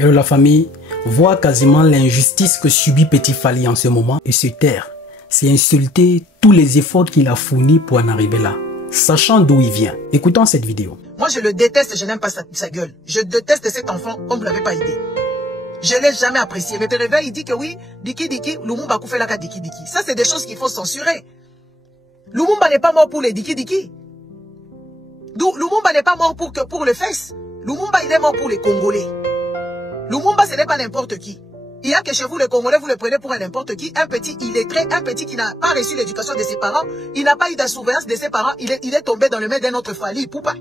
Et la famille voit quasiment l'injustice que subit Petit Fally en ce moment et se taire. C'est insulter tous les efforts qu'il a fournis pour en arriver là, sachant d'où il vient. Écoutons cette vidéo. Moi je le déteste, je n'aime pas sa gueule. Je déteste cet enfant, on ne l'avait pas aidé. Je ne l'ai jamais apprécié. Mais te réveille, il dit que oui, Diki Diki, Lumumba Koufé Laka Diki Diki. Ça c'est des choses qu'il faut censurer. Lumumba n'est pas mort pour les Diki Diki. Lumumba n'est pas mort pour le FES. Lumumba il est mort pour les Congolais. Lumumba ce n'est pas n'importe qui. Il y a que chez vous les Congolais, vous le prenez pour un n'importe qui. Un petit illettré, un petit qui n'a pas reçu l'éducation de ses parents. Il n'a pas eu de surveillance de ses parents. Il est tombé dans le main d'un autre Fally Ipupa.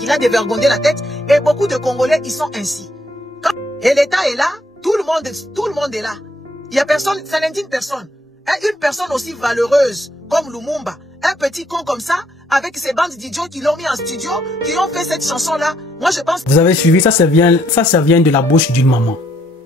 Il a dévergondé la tête. Et beaucoup de Congolais, ils sont ainsi. Et l'État est là, tout le monde est là. Il y a personne, ça n'indigne personne. Et une personne aussi valeureuse comme Lumumba, un petit con comme ça, avec ces bandes d'idiots qui l'ont mis en studio, qui ont fait cette chanson-là. Moi, je pense... Vous avez suivi, ça vient de la bouche d'une maman.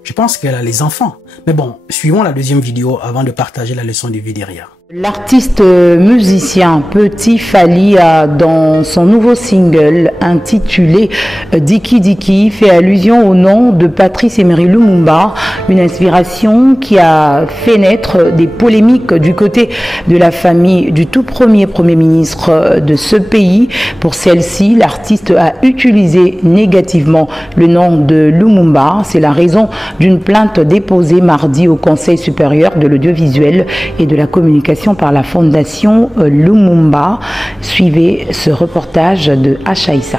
Je pense qu'elle a les enfants. Mais bon, suivons la deuxième vidéo avant de partager la leçon de vie derrière. L'artiste musicien Petit Fally a, dans son nouveau single intitulé Diki Diki, fait allusion au nom de Patrice Emery Lumumba, une inspiration qui a fait naître des polémiques du côté de la famille du tout premier ministre de ce pays. Pour celle-ci, l'artiste a utilisé négativement le nom de Lumumba. C'est la raison d'une plainte déposée mardi au Conseil supérieur de l'audiovisuel et de la communication par la fondation Lumumba. Suivez ce reportage de Achaïssa.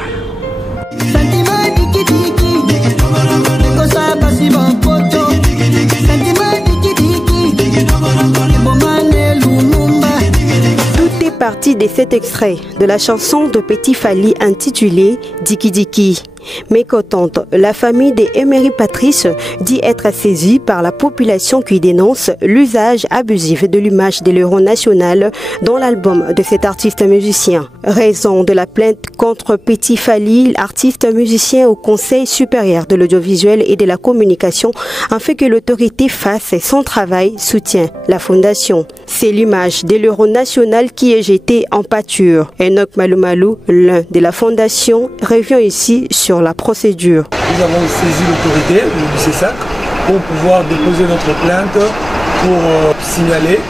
Tout est parti de cet extrait de la chanson de Petit Fally intitulée Diki Diki. Mécontente, la famille des Emery Patrice dit être saisie par la population qui dénonce l'usage abusif de l'image de l'héros national dans l'album de cet artiste musicien. Raison de la plainte contre Petit Fally, l'artiste musicien au Conseil supérieur de l'audiovisuel et de la communication afin que l'autorité fasse son travail, soutient la fondation. C'est l'image de l'héros national qui est jetée en pâture. Enoch Malumalu, l'un de la fondation, revient ici sur la procédure. Nous avons saisi l'autorité, le CESAC, pour pouvoir déposer notre plainte pour signaler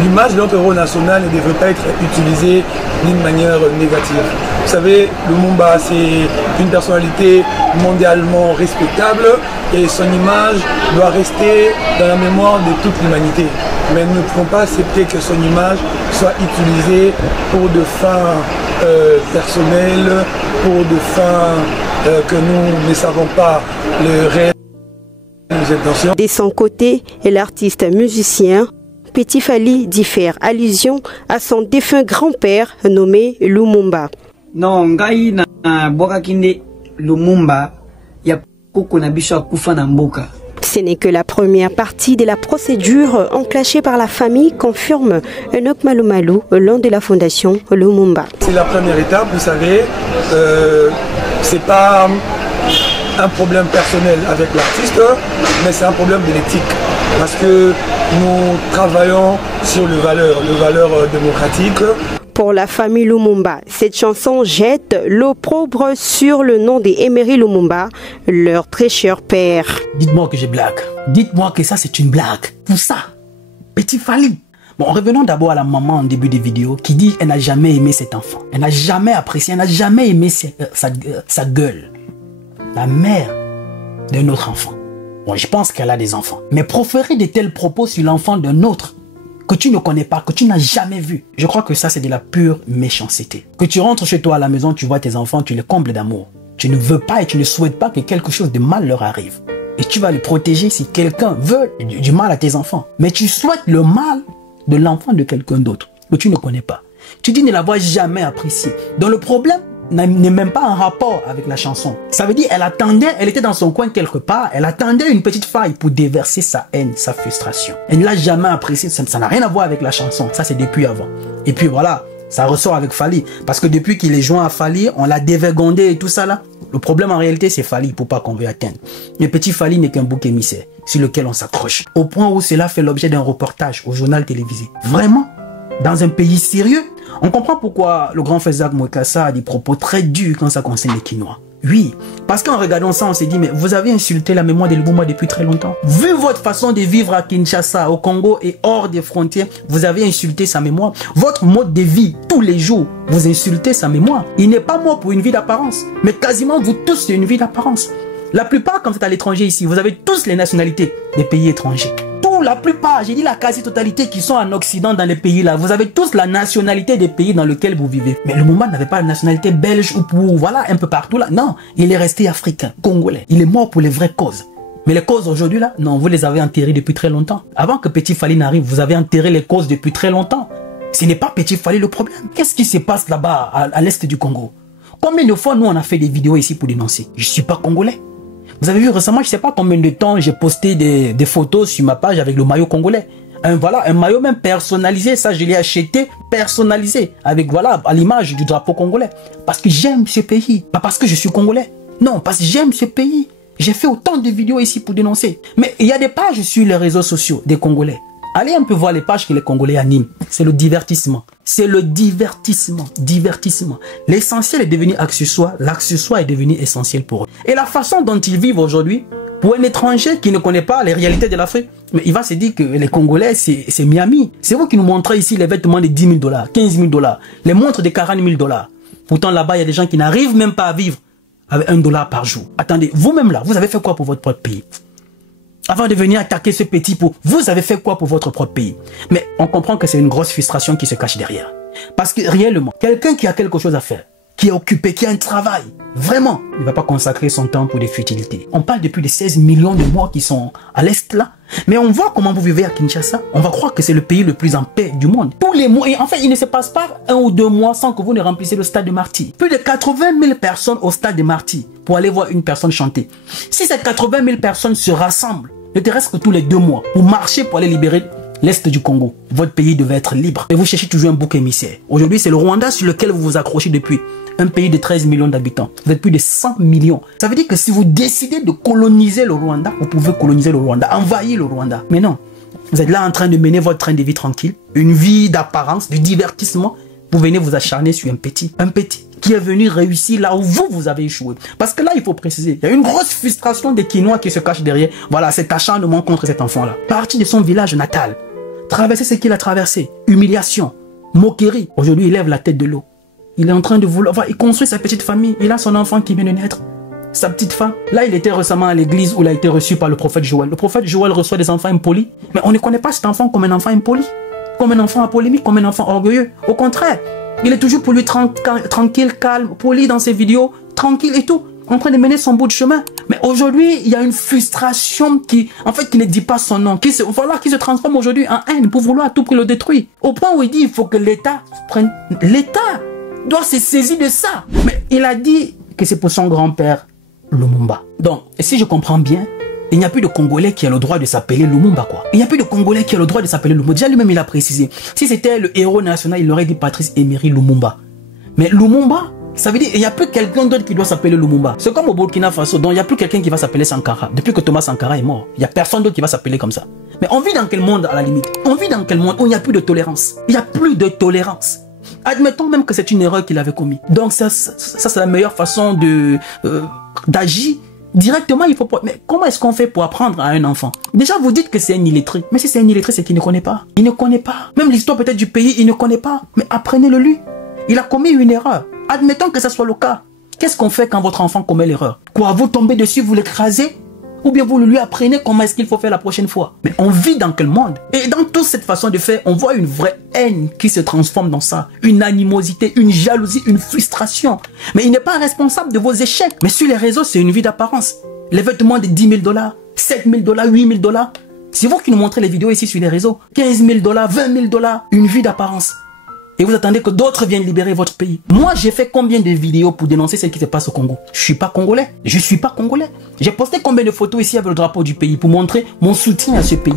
l'image de notre héros national ne devrait pas être utilisée d'une manière négative. Vous savez, Lumumba, c'est une personnalité mondialement respectable et son image doit rester dans la mémoire de toute l'humanité. Mais nous ne pouvons pas accepter que son image soit utilisée pour de fins personnelles, pour de fins que nous ne savons pas le réel de nos intentions. De son côté, l'artiste musicien Petit Fally dit faire allusion à son défunt grand-père nommé Lumumba. Non, ngai na boka kinde Lumumba ya koko na biso akufa na mboka. Ce n'est que la première partie de la procédure enclenchée par la famille, confirme Enoch Malumalu, l'un de la fondation Lumumba. C'est la première étape, vous savez, c'est pas un problème personnel avec l'artiste, mais c'est un problème de l'éthique. Parce que nous travaillons sur les valeurs démocratiques. Pour la famille Lumumba, cette chanson jette l'opprobre sur le nom des Emery Lumumba, leur très cher père. Dites-moi que je blague. Dites-moi que ça c'est une blague. Pour ça, Petit Fally. Bon, revenons d'abord à la maman en début de vidéo qui dit qu'elle n'a jamais aimé cet enfant. Elle n'a jamais apprécié, elle n'a jamais aimé sa gueule. La mère de notre enfant. Bon, je pense qu'elle a des enfants. Mais proférer de tels propos sur l'enfant d'un autre que tu ne connais pas, que tu n'as jamais vu, je crois que ça c'est de la pure méchanceté. Que tu rentres chez toi à la maison, tu vois tes enfants, tu les combles d'amour. Tu ne veux pas et tu ne souhaites pas que quelque chose de mal leur arrive. Et tu vas les protéger si quelqu'un veut du mal à tes enfants. Mais tu souhaites le mal de l'enfant de quelqu'un d'autre que tu ne connais pas. Tu dis ne l'avoir jamais apprécié. Donc le problème n'est même pas en rapport avec la chanson. Ça veut dire elle attendait, elle était dans son coin quelque part, elle attendait une petite faille pour déverser sa haine, sa frustration. Elle ne l'a jamais apprécié, ça n'a rien à voir avec la chanson, ça c'est depuis avant. Et puis voilà, ça ressort avec Fally, parce que depuis qu'il est joint à Fally, on l'a dévergondé et tout ça là. Le problème en réalité c'est Fally, pour pas qu'on veut atteindre. Le Petit Fally n'est qu'un bouc émissaire sur lequel on s'accroche. Au point où cela fait l'objet d'un reportage au journal télévisé. Vraiment, dans un pays sérieux, on comprend pourquoi le grand Fezak Mwekassa a des propos très durs quand ça concerne les Quinois. Oui, parce qu'en regardant ça, on s'est dit, mais vous avez insulté la mémoire de Lumumba depuis très longtemps. Vu votre façon de vivre à Kinshasa, au Congo et hors des frontières, vous avez insulté sa mémoire. Votre mode de vie, tous les jours, vous insultez sa mémoire. Il n'est pas mort pour une vie d'apparence, mais quasiment vous tous, c'est une vie d'apparence. La plupart, quand vous êtes à l'étranger ici, vous avez tous les nationalités des pays étrangers. La plupart, j'ai dit la quasi-totalité qui sont en Occident dans les pays là, vous avez tous la nationalité des pays dans lesquels vous vivez. Mais Lumumba n'avait pas la nationalité belge ou pour, voilà, un peu partout là. Non, il est resté africain, congolais. Il est mort pour les vraies causes. Mais les causes aujourd'hui là, non, vous les avez enterrées depuis très longtemps. Avant que Petit Fally n'arrive, vous avez enterré les causes depuis très longtemps. Ce n'est pas Petit Fally le problème. Qu'est-ce qui se passe là-bas à l'est du Congo? Combien de fois nous on a fait des vidéos ici pour dénoncer? Je suis pas congolais. Vous avez vu récemment, je ne sais pas combien de temps, j'ai posté des photos sur ma page avec le maillot congolais. Voilà, un maillot même personnalisé, ça je l'ai acheté personnalisé, avec voilà, à l'image du drapeau congolais. Parce que j'aime ce pays, pas parce que je suis congolais. Non, parce que j'aime ce pays. J'ai fait autant de vidéos ici pour dénoncer. Mais il y a des pages sur les réseaux sociaux des Congolais. Allez un peu voir les pages que les Congolais animent. C'est le divertissement. C'est le divertissement. Divertissement. L'essentiel est devenu accessoire. L'accessoire est devenu essentiel pour eux. Et la façon dont ils vivent aujourd'hui, pour un étranger qui ne connaît pas les réalités de l'Afrique, mais il va se dire que les Congolais, c'est Miami. C'est vous qui nous montrez ici les vêtements de 10 000 $, 15 000 $, les montres de 40 000 $. Pourtant, là-bas, il y a des gens qui n'arrivent même pas à vivre avec $1 par jour. Attendez, vous-même là, vous avez fait quoi pour votre propre pays? Avant de venir attaquer ce petit pot, vous avez fait quoi pour votre propre pays? Mais on comprend que c'est une grosse frustration qui se cache derrière. Parce que réellement, quelqu'un qui a quelque chose à faire, qui est occupé, qui a un travail, vraiment, il ne va pas consacrer son temps pour des futilités. On parle de plus de 16 millions de morts qui sont à l'Est là. Mais on voit comment vous vivez à Kinshasa. On va croire que c'est le pays le plus en paix du monde. Tous les mois, et en fait, il ne se passe pas 1 ou 2 mois sans que vous ne remplissiez le stade de Marty. Plus de 80 000 personnes au stade de Marty pour aller voir une personne chanter. Si ces 80 000 personnes se rassemblent, ne serait-ce que tous les 2 mois, pour marcher pour aller libérer l'Est du Congo, votre pays devait être libre. Et vous cherchez toujours un bouc émissaire. Aujourd'hui, c'est le Rwanda sur lequel vous vous accrochez depuis. Un pays de 13 millions d'habitants. Vous êtes plus de 100 millions. Ça veut dire que si vous décidez de coloniser le Rwanda, vous pouvez coloniser le Rwanda, envahir le Rwanda. Mais non, vous êtes là en train de mener votre train de vie tranquille, une vie d'apparence, de divertissement. Vous venez vous acharner sur un petit qui est venu réussir là où vous avez échoué. Parce que là, il faut préciser, il y a une grosse frustration des Kinois qui se cachent derrière. Voilà, cet acharnement contre cet enfant-là. Parti de son village natal, traverser ce qu'il a traversé, humiliation, moquerie. Aujourd'hui, il lève la tête de l'eau. Il est en train de vouloir, il construit sa petite famille. Il a son enfant qui vient de naître, sa petite femme. Là, il était récemment à l'église où il a été reçu par le prophète Joël. Le prophète Joël reçoit des enfants impolis. Mais on ne connaît pas cet enfant comme un enfant impoli, comme un enfant apolémique, comme un enfant orgueilleux. Au contraire, il est toujours pour lui tranquille, calme, poli dans ses vidéos, tranquille et tout, en train de mener son bout de chemin. Mais aujourd'hui, il y a une frustration qui ne dit pas son nom, qui se transforme aujourd'hui en haine pour vouloir à tout prix le détruire. Au point où il dit, il faut que l'État prenne... L'État doit se saisir de ça. Mais il a dit que c'est pour son grand-père, Lumumba. Donc, si je comprends bien, il n'y a plus de Congolais qui a le droit de s'appeler Lumumba, quoi. Il n'y a plus de Congolais qui a le droit de s'appeler Lumumba. Déjà, lui-même, il a précisé. Si c'était le héros national, il aurait dit Patrice Emery Lumumba. Mais Lumumba, ça veut dire qu'il n'y a plus quelqu'un d'autre qui doit s'appeler Lumumba. C'est comme au Burkina Faso, donc il n'y a plus quelqu'un qui va s'appeler Sankara. Depuis que Thomas Sankara est mort, il n'y a personne d'autre qui va s'appeler comme ça. Mais on vit dans quel monde, à la limite? On vit dans quel monde où il n'y a plus de tolérance? Il n'y a plus de tolérance. Admettons même que c'est une erreur qu'il avait commise. Donc ça c'est la meilleure façon d'agir. Directement, il faut pas... Mais comment est-ce qu'on fait pour apprendre à un enfant? Déjà, vous dites que c'est un illettré. Mais si c'est un illettré, c'est qu'il ne connaît pas. Il ne connaît pas. Même l'histoire peut-être du pays, il ne connaît pas. Mais apprenez-le lui. Il a commis une erreur. Admettons que ça soit le cas. Qu'est-ce qu'on fait quand votre enfant commet l'erreur? Quoi, vous tombez dessus, vous l'écrasez? Ou bien vous lui apprenez comment est-ce qu'il faut faire la prochaine fois? Mais on vit dans quel monde? Et dans toute cette façon de faire, on voit une vraie haine qui se transforme dans ça. Une animosité, une jalousie, une frustration. Mais il n'est pas responsable de vos échecs. Mais sur les réseaux, c'est une vie d'apparence. Les vêtements de 10 000 $, 7 000 $, 8 000 $. C'est vous qui nous montrez les vidéos ici sur les réseaux. 15 000 $, 20 000 $. Une vie d'apparence. Et vous attendez que d'autres viennent libérer votre pays. Moi, j'ai fait combien de vidéos pour dénoncer ce qui se passe au Congo? Je suis pas congolais. Je suis pas congolais. J'ai posté combien de photos ici avec le drapeau du pays pour montrer mon soutien à ce pays.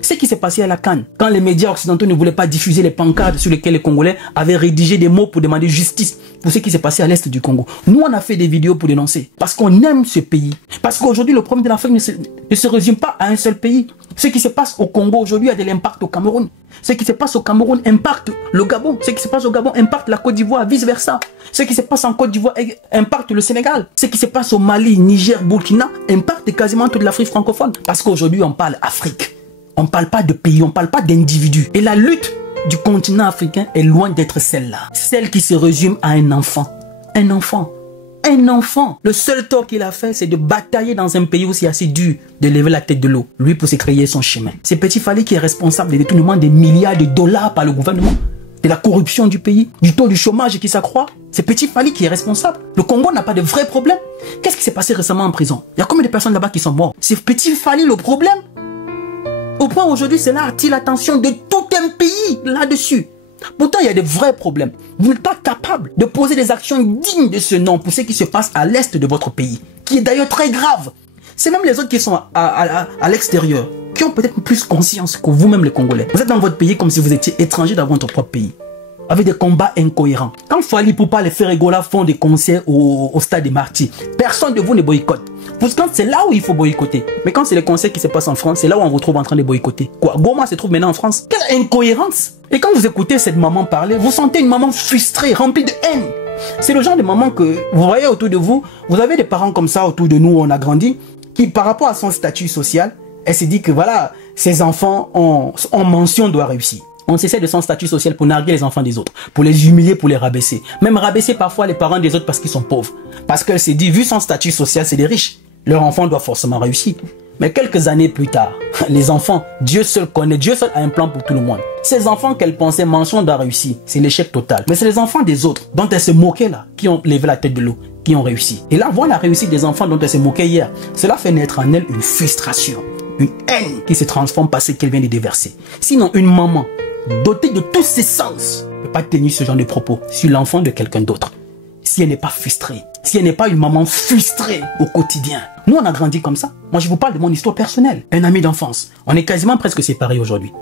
Ce qui s'est passé à la CAN, quand les médias occidentaux ne voulaient pas diffuser les pancartes sur lesquelles les Congolais avaient rédigé des mots pour demander justice pour ce qui s'est passé à l'est du Congo. Nous, on a fait des vidéos pour dénoncer. Parce qu'on aime ce pays. Parce qu'aujourd'hui, le problème de l'Afrique ne se résume pas à un seul pays. Ce qui se passe au Congo aujourd'hui a de l'impact au Cameroun. Ce qui se passe au Cameroun impacte le Gabon. Ce qui se passe au Gabon impacte la Côte d'Ivoire, vice-versa. Ce qui se passe en Côte d'Ivoire impacte le Sénégal. Ce qui se passe au Mali, Niger, Burkina impacte quasiment toute l'Afrique francophone. Parce qu'aujourd'hui, on parle Afrique. On ne parle pas de pays, on ne parle pas d'individus. Et la lutte du continent africain est loin d'être celle-là. Celle qui se résume à un enfant. Un enfant. Un enfant. Le seul tort qu'il a fait, c'est de batailler dans un pays où c'est assez dur de lever la tête de l'eau. Lui, pour se créer son chemin. C'est Petit Fally qui est responsable des détournements des milliards de dollars par le gouvernement. De la corruption du pays, du taux du chômage qui s'accroît. C'est Petit Fally qui est responsable. Le Congo n'a pas de vrais problèmes. Qu'est-ce qui s'est passé récemment en prison? Il y a combien de personnes là-bas qui sont mortes? C'est Petit Fally le problème. Au point aujourd'hui, cela attire l'attention de tout un pays là-dessus. Pourtant, il y a de vrais problèmes. Vous n'êtes pas capable de poser des actions dignes de ce nom pour ce qui se passe à l'est de votre pays, qui est d'ailleurs très grave. C'est même les autres qui sont à l'extérieur, qui ont peut-être plus conscience que vous-même les Congolais. Vous êtes dans votre pays comme si vous étiez étranger dans votre propre pays, avec des combats incohérents. Quand Fally Poupa, les Ferregola font des concerts au stade des Martyrs, personne de vous ne boycotte. Parce que c'est là où il faut boycotter. Mais quand c'est les concerts qui se passent en France, c'est là où on vous trouve en train de boycotter. Quoi, Goma se trouve maintenant en France? Quelle incohérence! Et quand vous écoutez cette maman parler, vous sentez une maman frustrée, remplie de haine. C'est le genre de maman que vous voyez autour de vous. Vous avez des parents comme ça autour de nous où on a grandi, qui par rapport à son statut social, elle se dit que voilà, ses enfants en mention doit réussir. On s'essaie de son statut social pour narguer les enfants des autres, pour les humilier, pour les rabaisser. Même rabaisser parfois les parents des autres parce qu'ils sont pauvres. Parce qu'elle s'est dit, vu son statut social, c'est des riches. Leur enfant doit forcément réussir. Mais quelques années plus tard, les enfants, Dieu seul connaît, Dieu seul a un plan pour tout le monde. Ces enfants qu'elle pensait mention doit réussir, c'est l'échec total. Mais c'est les enfants des autres, dont elle se moquait là, qui ont levé la tête de l'eau, qui ont réussi. Et là, voir la réussite des enfants dont elle se moquait hier, cela fait naître en elle une frustration, une haine qui se transforme par ce qu'elle vient de déverser. Sinon, une maman dotée de tous ses sens ne peut pas tenir ce genre de propos sur l'enfant de quelqu'un d'autre. Si elle n'est pas frustrée, si elle n'est pas une maman frustrée au quotidien. Nous, on a grandi comme ça. Moi, je vous parle de mon histoire personnelle. Un ami d'enfance. On est quasiment presque séparés aujourd'hui.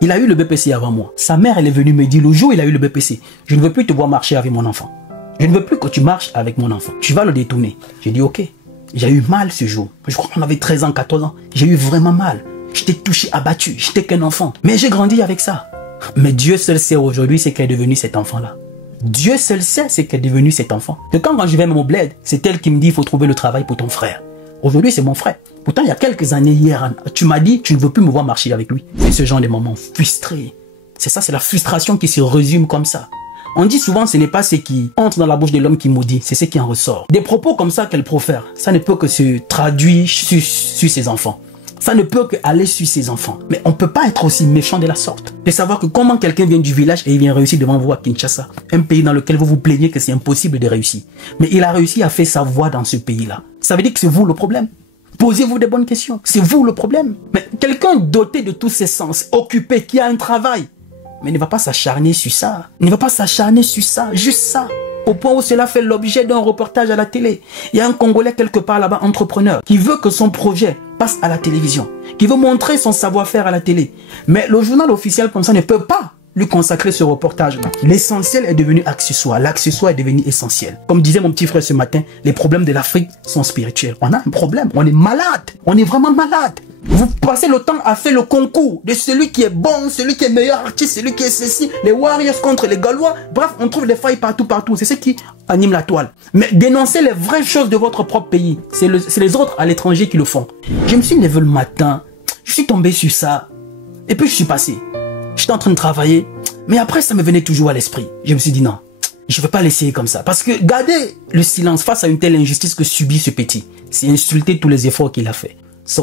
Il a eu le BPC avant moi. Sa mère, elle est venue me dire le jour où il a eu le BPC, je ne veux plus te voir marcher avec mon enfant. Je ne veux plus que tu marches avec mon enfant. Tu vas le détourner. J'ai dit ok. J'ai eu mal ce jour. Je crois qu'on avait 13 ans, 14 ans. J'ai eu vraiment mal. J'étais touché, abattu. J'étais qu'un enfant. Mais j'ai grandi avec ça. Mais Dieu seul sait aujourd'hui ce qu'est devenu cet enfant-là. Dieu seul sait ce qu'est devenu cet enfant. Que quand je vais même au bled, c'est elle qui me dit il faut trouver le travail pour ton frère. Aujourd'hui, c'est mon frère. Pourtant, il y a quelques années hier, tu m'as dit tu ne veux plus me voir marcher avec lui. C'est ce genre de moments frustrés. C'est ça, c'est la frustration qui se résume comme ça. On dit souvent ce n'est pas ce qui entre dans la bouche de l'homme qui maudit, c'est ce qui en ressort. Des propos comme ça qu'elle profère, ça ne peut que se traduire sur ses enfants. Ça ne peut qu'aller sur ses enfants. Mais on ne peut pas être aussi méchant de la sorte. De savoir que comment quelqu'un vient du village et il vient réussir devant vous à Kinshasa. Un pays dans lequel vous vous plaignez que c'est impossible de réussir. Mais il a réussi à faire sa voix dans ce pays-là. Ça veut dire que c'est vous le problème. Posez-vous des bonnes questions. C'est vous le problème. Mais quelqu'un doté de tous ses sens, occupé, qui a un travail, mais ne va pas s'acharner sur ça. Ne va pas s'acharner sur ça, juste ça. Au point où cela fait l'objet d'un reportage à la télé. Il y a un Congolais quelque part là-bas, entrepreneur, qui veut que son projet passe à la télévision, qui veut montrer son savoir-faire à la télé. Mais le journal officiel comme ça ne peut pas lui consacrer ce reportage-là. L'essentiel est devenu accessoire, l'accessoire est devenu essentiel. Comme disait mon petit frère ce matin, les problèmes de l'Afrique sont spirituels. On a un problème, on est malade, on est vraiment malade. Vous passez le temps à faire le concours de celui qui est bon, celui qui est meilleur artiste, celui qui est ceci, les Warriors contre les Gaulois. Bref, on trouve des failles partout. C'est ce qui anime la toile. Mais dénoncer les vraies choses de votre propre pays, c'est les autres à l'étranger qui le font. Je me suis levé le matin, je suis tombé sur ça, et puis je suis passé. J'étais en train de travailler, mais après ça me venait toujours à l'esprit. Je me suis dit non, je ne vais pas l'essayer comme ça. Parce que garder le silence face à une telle injustice que subit ce petit, c'est insulter tous les efforts qu'il a fait.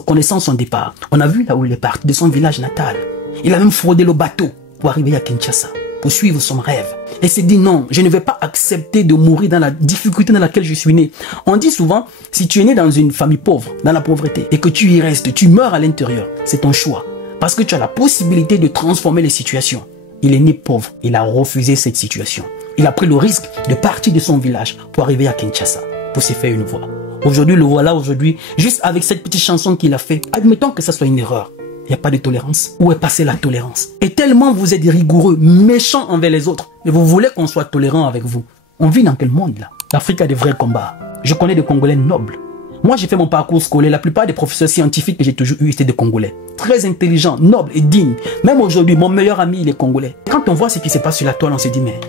Connaissant son départ, on a vu là où il est parti, de son village natal. Il a même fraudé le bateau pour arriver à Kinshasa, pour suivre son rêve. Et s'est dit non, je ne vais pas accepter de mourir dans la difficulté dans laquelle je suis né. On dit souvent, si tu es né dans une famille pauvre, dans la pauvreté, et que tu y restes, tu meurs à l'intérieur, c'est ton choix. Parce que tu as la possibilité de transformer les situations. Il est né pauvre, il a refusé cette situation. Il a pris le risque de partir de son village pour arriver à Kinshasa, pour se faire une voix. Aujourd'hui, le voilà aujourd'hui, juste avec cette petite chanson qu'il a fait. Admettons que ça soit une erreur. Il n'y a pas de tolérance. Où est passée la tolérance? Et tellement vous êtes rigoureux, méchants envers les autres, mais vous voulez qu'on soit tolérant avec vous. On vit dans quel monde là? L'Afrique a des vrais combats. Je connais des Congolais nobles. Moi, j'ai fait mon parcours scolaire. La plupart des professeurs scientifiques que j'ai toujours eu étaient des Congolais. Très intelligents, nobles et dignes. Même aujourd'hui, mon meilleur ami, il est Congolais. Quand on voit ce qui se passe sur la toile, on se dit, mais...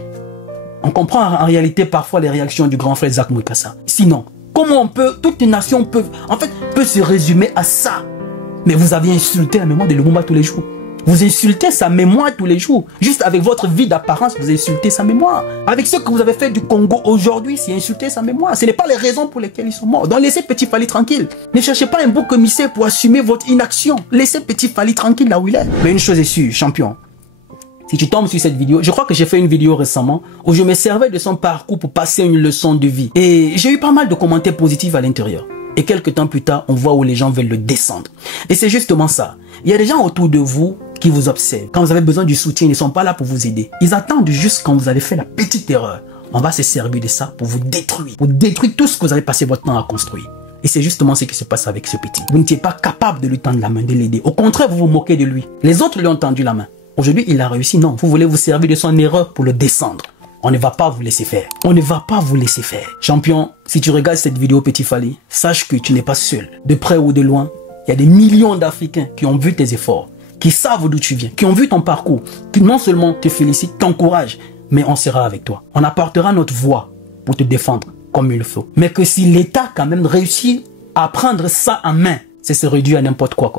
On comprend en réalité parfois les réactions du grand frère Zach Mouikassa. Sinon, comment on peut... Toute une nation peut se résumer à ça. Mais vous avez insulté la mémoire de Lumumba tous les jours. Vous insultez sa mémoire tous les jours. Juste avec votre vie d'apparence, vous insultez sa mémoire. Avec ce que vous avez fait du Congo aujourd'hui, c'est insulter sa mémoire. Ce n'est pas les raisons pour lesquelles ils sont morts. Donc laissez Petit Fally tranquille. Ne cherchez pas un bouc émissaire pour assumer votre inaction. Laissez Petit Fally tranquille là où il est. Mais une chose est sûre, champion. Si tu tombes sur cette vidéo, je crois que j'ai fait une vidéo récemment où je me servais de son parcours pour passer une leçon de vie. Et j'ai eu pas mal de commentaires positifs à l'intérieur. Et quelques temps plus tard, on voit où les gens veulent le descendre. Et c'est justement ça. Il y a des gens autour de vous qui vous observent. Quand vous avez besoin du soutien, ils ne sont pas là pour vous aider. Ils attendent juste quand vous avez fait la petite erreur. On va se servir de ça pour vous détruire. Pour détruire tout ce que vous avez passé votre temps à construire. Et c'est justement ce qui se passe avec ce petit. Vous n'étiez pas capable de lui tendre la main, de l'aider. Au contraire, vous vous moquez de lui. Les autres lui ont tendu la main. Aujourd'hui, il a réussi. Non, vous voulez vous servir de son erreur pour le descendre. On ne va pas vous laisser faire. On ne va pas vous laisser faire. Champion, si tu regardes cette vidéo Petit Fally, sache que tu n'es pas seul. De près ou de loin, il y a des millions d'Africains qui ont vu tes efforts, qui savent d'où tu viens, qui ont vu ton parcours, qui non seulement te félicitent, t'encouragent, mais on sera avec toi. On apportera notre voix pour te défendre comme il le faut. Mais que si l'État quand même réussit à prendre ça en main, c'est se réduire à n'importe quoi.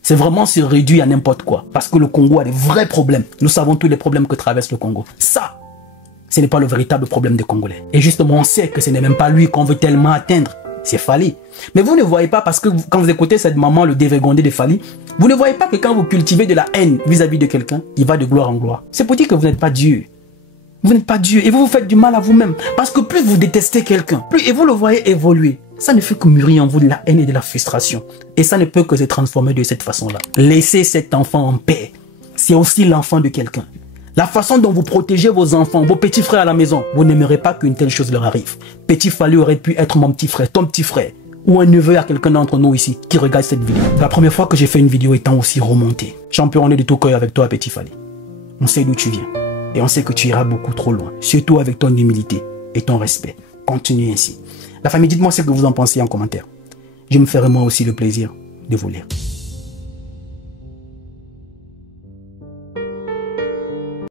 C'est vraiment se réduire à n'importe quoi. Parce que le Congo a des vrais problèmes. Nous savons tous les problèmes que traverse le Congo. Ça, ce n'est pas le véritable problème des Congolais. Et justement, on sait que ce n'est même pas lui qu'on veut tellement atteindre. C'est Fally. Mais vous ne voyez pas, parce que quand vous écoutez cette maman, le dévergondé de Fally, vous ne voyez pas que quand vous cultivez de la haine vis-à-vis de quelqu'un, il va de gloire en gloire. C'est pour dire que vous n'êtes pas Dieu. Vous n'êtes pas Dieu et vous vous faites du mal à vous-même. Parce que plus vous détestez quelqu'un, plus et vous le voyez évoluer, ça ne fait que mûrir en vous de la haine et de la frustration. Et ça ne peut que se transformer de cette façon-là. Laissez cet enfant en paix. C'est aussi l'enfant de quelqu'un. La façon dont vous protégez vos enfants, vos petits frères à la maison, vous n'aimerez pas qu'une telle chose leur arrive. Petit Fally aurait pu être mon petit frère, ton petit frère, ou un neveu à quelqu'un d'entre nous ici qui regarde cette vidéo. La première fois que j'ai fait une vidéo étant aussi remontée. Champion, on est de tout cœur avec toi, Petit Fally. On sait d'où tu viens. Et on sait que tu iras beaucoup trop loin. Surtout avec ton humilité et ton respect. Continue ainsi. La famille, dites-moi ce que vous en pensez en commentaire. Je me ferai moi aussi le plaisir de vous lire.